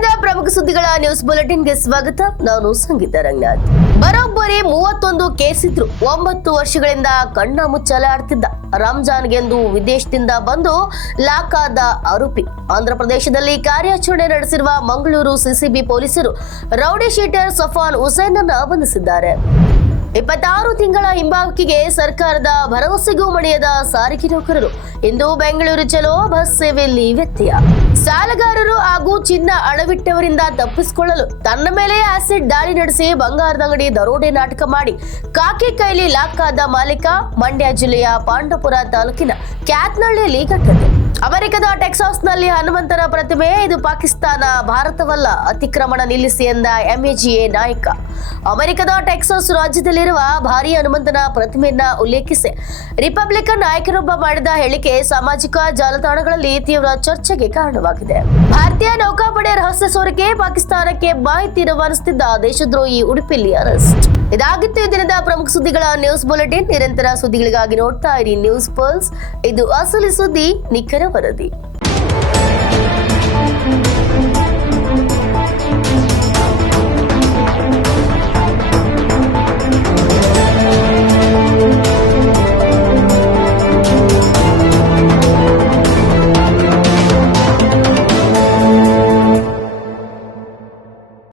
ದಿನದ ಪ್ರಮುಖ ಸುದ್ದಿಗಳ ನ್ಯೂಸ್ ಬುಲೆಟಿನ್ಗೆ ಸ್ವಾಗತ. ನಾನು ಸಂಗೀತ ರಂಗನಾಥ್. ಬರೋಬ್ಬರಿ 31 ಕೇಸ್ ಇದ್ರು. 9 ವರ್ಷಗಳಿಂದ ಕಣ್ಣ ಮುಚ್ಚಾಲೆ ಆಡ್ತಿದ್ದ ರಂಜಾನ್ಗೆಂದು ವಿದೇಶದಿಂದ ಬಂದು ಲಾಕ್ ಆದ ಆರೋಪಿ. ಆಂಧ್ರಪ್ರದೇಶದಲ್ಲಿ ಕಾರ್ಯಾಚರಣೆ ನಡೆಸಿರುವ ಮಂಗಳೂರು ಸಿಸಿಬಿ ಪೊಲೀಸರು ರೌಡಿ ಶೀಟರ್ ಸಫಾನ್ ಹುಸೇನ್ ಅನ್ನು ಬಂಧಿಸಿದ್ದಾರೆ. 26 ತಿಂಗಳ ಹಿಂಬಾವಕಿಗೆ ಸರ್ಕಾರದ ಭರವಸೆಗೂ ಮಣಿಯದ ಸಾರಿಗೆ ನೌಕರರು ಇಂದು ಬೆಂಗಳೂರು ಚಲೋ ಬಸ್ ಸೇವೆಯಲ್ಲಿ ವ್ಯತ್ಯಯ. ಸಾಲಗಾರರು ಹಾಗೂ ಚಿನ್ನ ಅಡವಿಟ್ಟವರಿಂದ ತಪ್ಪಿಸಿಕೊಳ್ಳಲು ತನ್ನ ಮೇಲೆ ಆಸಿಡ್ ದಾಳಿ ನಡೆಸಿ ಬಂಗಾರದ ಅಂಗಡಿ ದರೋಡೆ ನಾಟಕ ಮಾಡಿ ಕಾಕಿ ಕೈಲಿ ಲಾಕ್ ಆದ ಮಾಲೀಕ ಮಂಡ್ಯ ಜಿಲ್ಲೆಯ ಪಾಂಡವಪುರ ತಾಲೂಕಿನ ಕ್ಯಾತ್ನಹಳ್ಳಿಯಲ್ಲಿ ಘಟನೆ. ಅಮೆರಿಕದ ಟೆಕ್ಸಾಸ್ನಲ್ಲಿ ಹನುಮಂತನ ಪ್ರತಿಮೆ, ಇದು ಪಾಕಿಸ್ತಾನ ಭಾರತವಲ್ಲ, ಅತಿಕ್ರಮಣ ನಿಲ್ಲಿಸಿ ಎಂದ ಎಂಎಜಿಎ ನಾಯಕ. ಅಮೆರಿಕದ ಟೆಕ್ಸಾಸ್ ರಾಜ್ಯದಲ್ಲಿರುವ ಭಾರೀ ಹನುಮಂತನ ಪ್ರತಿಮೆಯನ್ನ ಉಲ್ಲೇಖಿಸಿ ರಿಪಬ್ಲಿಕನ್ ನಾಯಕರೊಬ್ಬ ಮಾಡಿದ ಹೇಳಿಕೆ ಸಾಮಾಜಿಕ ಜಾಲತಾಣಗಳಲ್ಲಿ ತೀವ್ರ ಚರ್ಚೆಗೆ ಕಾರಣವಾಗಿದೆ. ಭಾರತೀಯ ನೌಕಾಪಡೆ ರಹಸ್ಯ ಸೋರಿಕೆ, ಪಾಕಿಸ್ತಾನಕ್ಕೆ ಮಾಹಿತಿ ರವಾನಿಸುತ್ತಿದ್ದ ದೇಶದ್ರೋಹಿ ಉಡುಪಿಯಲ್ಲಿ ಅರೆಸ್ಟ್. ಇದಾಗಿತ್ತು ಈ ದಿನದ ಪ್ರಮುಖ ಸುದ್ದಿಗಳ ನ್ಯೂಸ್ ಬುಲೆಟಿನ್. ನಿರಂತರ ಸುದ್ದಿಗಳಿಗಾಗಿ ನೋಡ್ತಾ ಇರಿ ನ್ಯೂಸ್ ಪಲ್ಸ್. ಇದು ಅಸಲಿ ಸುದ್ದಿ, ನಿಖರ ವರದಿ.